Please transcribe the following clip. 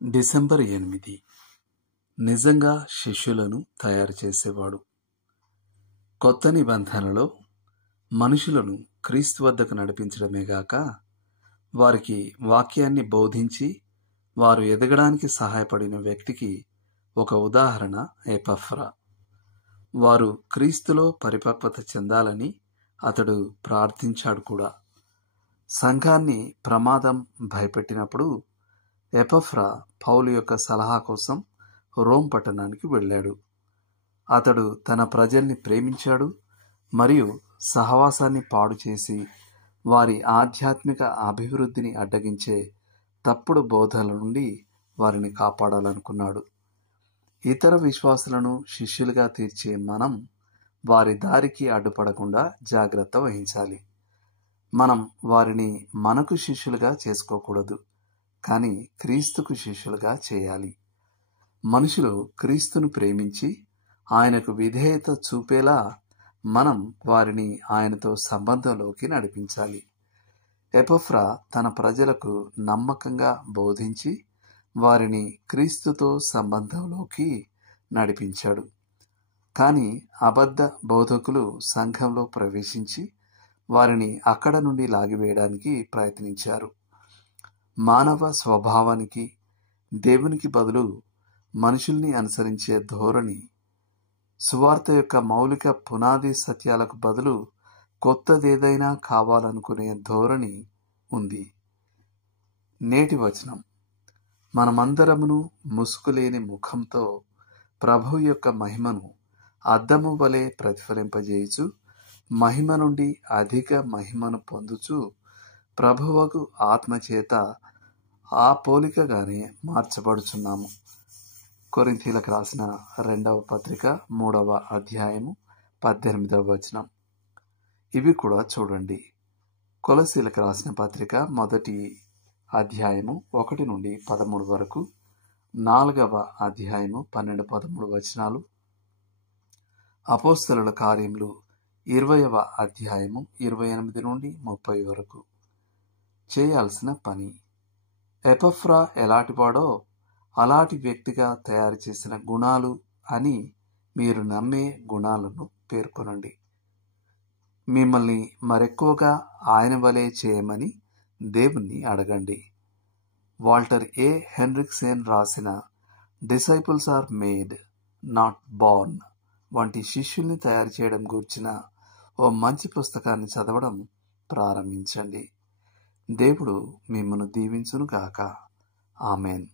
December 8 నిజంగా శిష్యులను తయారు చేసేవాడు. కొత్త నిబంధనలో మనుషులను క్రీస్తు వద్దకు నడిపించడమే గాక వారికి వాక్యాన్ని బోధించి వారు ఎదగడానికి సహాయపడిన వ్యక్తికి ఒక ఉదాహరణ ఎపఫ్రా. వారు క్రీస్తులో పరిపక్వత చెందాలని అతడు ప్రార్థించాడు కూడా. సంఘాన్ని ప్రమాదం భయపెట్టినప్పుడు ఎపఫ్రా పౌలు యొక్క సలహా కోసం రోమ్ పట్టణానికి వెళ్ళాడు. అతడు తన ప్రజల్ని ప్రేమించాడు మరియు సహవాసాన్ని పాడు చేసి వారి ఆధ్యాత్మిక అభివృద్ధిని అడ్డగించే తప్పుడు బోధనల నుండి వారిని కాపాడాలనుకున్నాడు. ఇతర విశ్వాసులను శిష్యులుగా తీర్చే మనం వారి దారికి అడ్డుపడకుండా జాగ్రత్త వహించాలి. మనం వారిని మనకు శిష్యులుగా చేసుకోకూడదు, కానీ క్రీస్తుకు శిష్యులుగా చేయాలి. మనుషులు క్రీస్తును ప్రేమించి ఆయనకు విధేయత చూపేలా మనం వారిని ఆయనతో సంబంధంలోకి నడిపించాలి. ఎపఫ్రా తన ప్రజలకు నమ్మకంగా బోధించి వారిని క్రీస్తుతో సంబంధంలోకి నడిపించాడు. కానీ అబద్ధ బోధకులు సంఘంలో ప్రవేశించి వారిని అక్కడ నుండి లాగివేయడానికి ప్రయత్నించారు. మానవ స్వభావానికి దేవునికి బదులు మనుషుల్ని అనుసరించే ధోరణి, సువార్త యొక్క మౌలిక పునాది సత్యాలకు బదులు కొత్తదేదైనా కావాలనుకునే ధోరణి ఉంది. నేటి వచనం: మనమందరమును ముసుగులేని ముఖంతో ప్రభు యొక్క మహిమను అద్దము వలె ప్రతిఫలింపజేయుచు మహిమ నుండి అధిక మహిమను పొందుచు ప్రభువగు ఆత్మచేత ఆ పోలికగానే మార్చబడుచున్నాము. కొరింథీలకు రాసిన 2వ పత్రిక 3వ అధ్యాయము 18వ వచనం. ఇవి కూడా చూడండి. కొలసీలకు రాసిన పత్రిక 1వ అధ్యాయము 1 నుండి 13 వరకు, 4వ అధ్యాయము 12-13 వచనాలు, అపోస్తలుల కార్యములు 20వ అధ్యాయము 28 నుండి 30 వరకు. చేయాల్సిన పని: ఎపఫ్రా ఎలాంటివాడో అలాంటి వ్యక్తిగా తయారు చేసిన గుణాలు అని మీరు నమ్మే గుణాలను పేర్కొనండి. మిమ్మల్ని మరెక్కువగా ఆయన వలె చేయమని దేవుణ్ణి అడగండి. Walter A. హెన్రిక్సేన్ రాసిన disciples are made not born వంటి శిష్యుల్ని తయారు చేయడం గూర్చిన ఓ మంచి పుస్తకాన్ని చదవడం ప్రారంభించండి. దేవుడు మిమ్మల్ని దీవించును గాక. ఆమెన్.